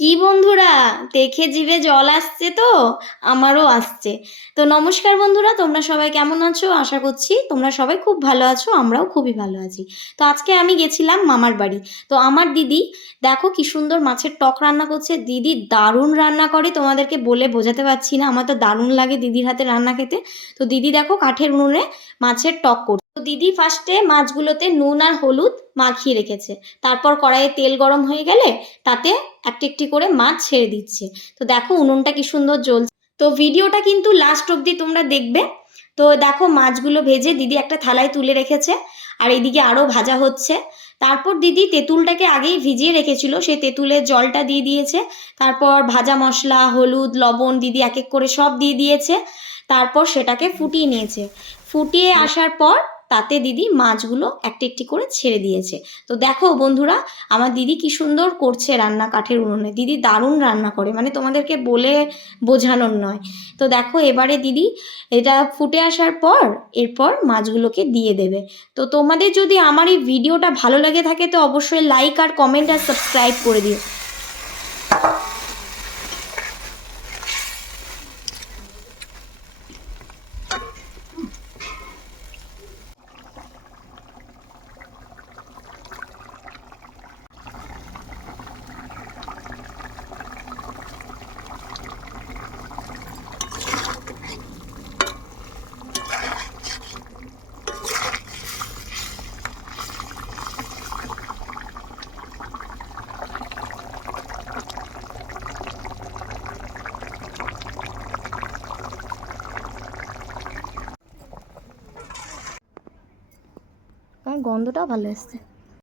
কি বন্ধুরা, দেখে জিভে জল আসছে তো? আমারও আসছে। তো নমস্কার বন্ধুরা, তোমরা সবাই কেমন আছো? আশা করছি তোমরা সবাই খুব ভালো আছো, আমরাও খুবই ভালো আছি। তো আজকে আমি গেছিলাম মামার বাড়ি। তো আমার দিদি দেখো কি সুন্দর মাছের টক রান্না করছে। দিদি দারুণ রান্না করে, তোমাদেরকে বলে বোঝাতে পারছি না, আমার তো দারুণ লাগে দিদির হাতে রান্না খেতে। তো দিদি দেখো কাঠের উনুনে মাছের টক করছে। তো দিদি ফার্স্টে মাছগুলোতে নুন আর হলুদ মাখিয়ে রেখেছে। তারপর কড়াইয়ে তেল গরম হয়ে গেলে তাতে একটি একটি করে মাছ ছেড়ে দিচ্ছে। তো দেখো উনুনটা কি সুন্দর জ্বলছে। তো ভিডিওটা কিন্তু লাস্ট অবধি তোমরা দেখবে। তো দেখো মাছগুলো ভেজে দিদি একটা থালায় তুলে রেখেছে, আর এইদিকে আরও ভাজা হচ্ছে। তারপর দিদি তেঁতুলটাকে আগেই ভিজিয়ে রেখেছিল, সেই তেঁতুলের জলটা দিয়ে দিয়েছে। তারপর ভাজা মশলা, হলুদ, লবণ দিদি এক এক করে সব দিয়ে দিয়েছে। তারপর সেটাকে ফুটিয়ে নিয়েছে। ফুটিয়ে আসার পর তাতে দিদি মাছগুলো একটি একটি করে ছেড়ে দিয়েছে। তো দেখো বন্ধুরা, আমার দিদি কি সুন্দর করছে রান্না কাঠের উনুনে। দিদি দারুণ রান্না করে, মানে তোমাদেরকে বলে বোঝানোর নয়। তো দেখো এবারে দিদি এটা ফুটে আসার পর এরপর মাছগুলোকে দিয়ে দেবে। তো তোমাদের যদি আমার এই ভিডিওটা ভালো লেগে থাকে তো অবশ্যই লাইক আর কমেন্ট আর সাবস্ক্রাইব করে দিও। গন্ধটাও ভালো এসছে।